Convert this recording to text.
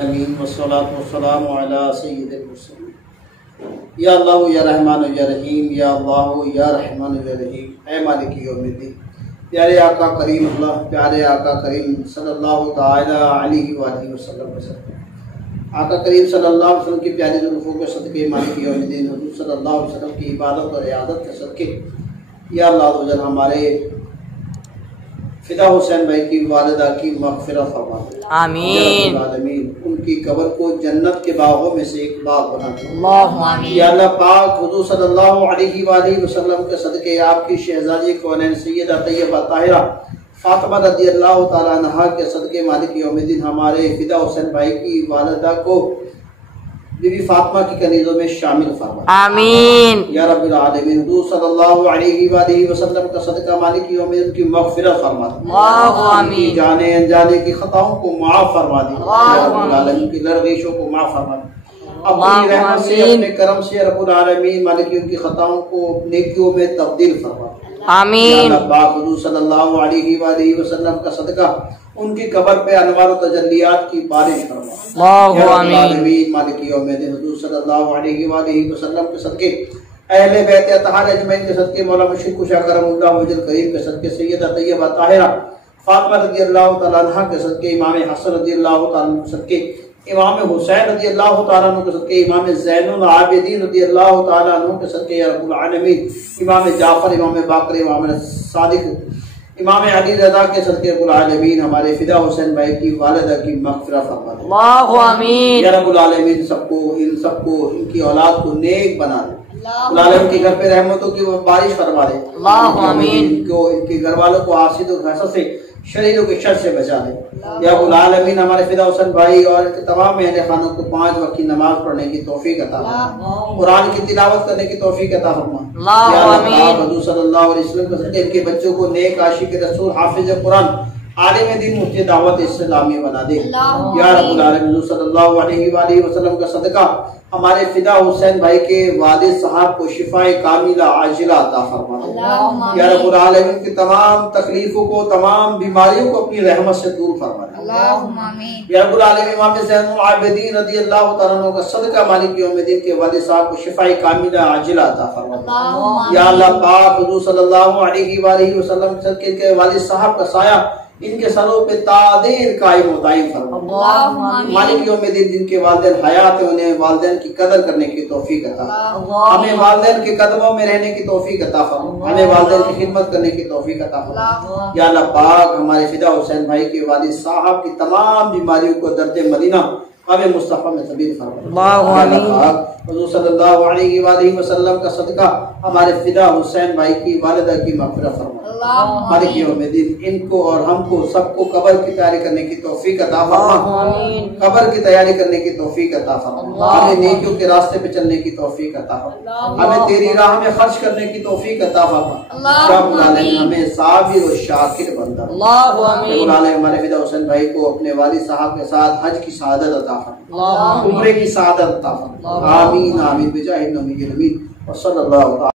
आमीन वस्सलातु वस्सलामु अला सय्यिदिल मुरसलीन। या अल्लाह या रहमान या रहीम, या अल्लाह या रहमान या रहीम। ऐ मालिक यौमिद्दीन, प्यारे आका करीम अल्लाह, प्यारे आका करीम सल्लल्लाहु ताला अलैहि वसल्लम, आका करीम सल्लल्लाहु अलैहि वसल्लम की प्यारी जुल्फ़ों के सदके, मालिक यौमिद्दीन हुज़ूर सल्लल्लाहु अलैहि वसल्लम की इबादत और इयादत के सदके, या अल्लाह हमारे फिदा हुसैन भाई की वालिदा की मग़फ़िरत फरमा दे। आमीन। उनकी कब्र को जन्नत के बागों में से एक बाग बना दे। या अल्लाह पाक हुज़ूर सल्लल्लाहु अलैहि वसल्लम के सदके आपकी शहज़ादी कौनैन सैयदा तैयबा ताहिरा फातिमा रज़ियल्लाहु ताला अन्हा के सदके, मालिक यौमिद्दीन हमारे फिदा हुसैन भाई की वालिदा को बीबी फातिमा की कनीज़ों में शामिल फरमा। आमीन। या रब्बिल आलमीन हुज़ूर सल्लल्लाहु अलैहि वसल्लम का सदका, मालिक यौमिद्दीन की मग़फ़िरत फरमा दे। आमीन। जाने अनजाने की खताओं को माफ़ फरमा दे। या रब्बिल आलमीन की लरज़िशों को माफ़ फरमा दे। अपनी रहमत से, अपने करम से रब्बुल आलमीन मालिक उनकी खताओं को नेकियों में तब्दील फरमा दे। आमीन। हुज़ूर सल्लल्लाहु अलैहि वसल्लम का सदका उनकी कब्र पे अनवार तजल्लियात की बारिश फरमा। आमीन। मालिक यौमिद्दीन हुज़ूर सल्लल्लाहु अलैहि वसल्लम के सदके, अहले बैत अतहार अजमईन के सदके, मौला मुर्शिद कुशा करमुल्लाह वजल करीम के सदके, सैयदा तैयबा ताहिरा फातिमा रज़ियल्लाहु ताला अन्हा के सदके, इमाम हसन रज़ियल्लाहु ताला के सदके, इमाम हुसैन रज़ियल्लाहु ताला अन्हु के सदके, इमाम ज़ैनुल आबिदीन रज़ियल्लाहु ताला अन्हु के सदके, या रब्बुल आलमीन इमाम जाफर, इमाम बाकर, इमाम सादिक, इमाम अली रज़ा के सदके रब्बुल आलमीन हमारे फिदा हुसैन भाई की वालिदा की मग़फ़िरत फरमा दे। आमीन। या रब्बुल आलमीन इन सबको इनकी औलाद को नेक बना दे। के घर पे रहमतों की बारिश फरमा दे। आमीन। इनके घर वालों को आसिद और हसद से, शरीरों के शर से बचा दे। या रब्बुल आलमीन हमारे फिदा हुसैन भाई और तमाम अहले खानों को 5 वक्त की नमाज पढ़ने की तौफीक अता फरमा, कुरान की तिलावत करने की तौफीक अता फरमा। या अल्लाह हुज़ूर सल्लल्लाहु अलैहि वसल्लम के सदके इनके बच्चों को नेक आशिक रसूल, हाफिज कुरान, आलिम दीन, मुफ्ती दावत इस्लामी बना दे। या रब्बुल आलमीन हुज़ूर सल्लल्लाहु अलैहि वसल्लम का सदका हमारे फिदा हुसैन भाई के वालिद साहब को शिफाए कामिला आजिला अता फरमा। या रब्बुल आलमीन की तमाम तकलीफों को, तमाम बीमारियों को अपनी रहमत से दूर फरमा। या रब्बुल आलमीन इमाम ज़ैनुल आबिदीन रज़ियल्लाहु ताला अन्हु का सदका, मालिक यौमिद्दीन के वालिद साहब को शिफाए कामिला आजिला अता फरमा। या अल्लाह पाक हुज़ूर सल्लल्लाहु अलैहि वसल्लम के वालिद साहब का साया इनके सरों पे तादेर कायम दायम फरमा। मालिक यौमिद्दीन जिनके वालिदैन हयात है, उन्हें वालिदैन की कदर करने की तौफीक अता फरमा। हमें वालिदैन के कदमों में रहने की तौफीक अता फरमा। हमें वालिदैन की खिदमत करने की तौफीक अता फरमा। या अल्लाह पाक हमारे फिदा हुसैन भाई के वालिद साहब की तमाम बीमारियों को दर्द मदीना हमें मुस्तफा में तब्दील फरमा। हुज़ूर सल्लल्लाहु अलैहि वसल्लम का सदका हमारे फिदा हुसैन भाई की वालिदा की मग़फ़िरत फरमा। मालिक यौमिद्दीन इनको और हमको सबको कब्र की तैयारी करने की तौफीक अता फरमा। कब्र की तैयारी करने की तौफीक अता फरमा। हमें नेकियों के रास्ते पे चलने की तौफीक अता फरमा। हमें तेरी राह में खर्च करने की तौफीक अता फरमा। रब्बुल आलमीन हमें साबिर और शाकिर बंदा। रब्बुल आलमीन हमारे फिदा हुसैन भाई को अपने वालिद साहब के साथ हज की सआदत अता फरमा, उम्रे की सआदत अता फरमा। आमीन आमीन बिजाहि नबी व सल्लल्लाहु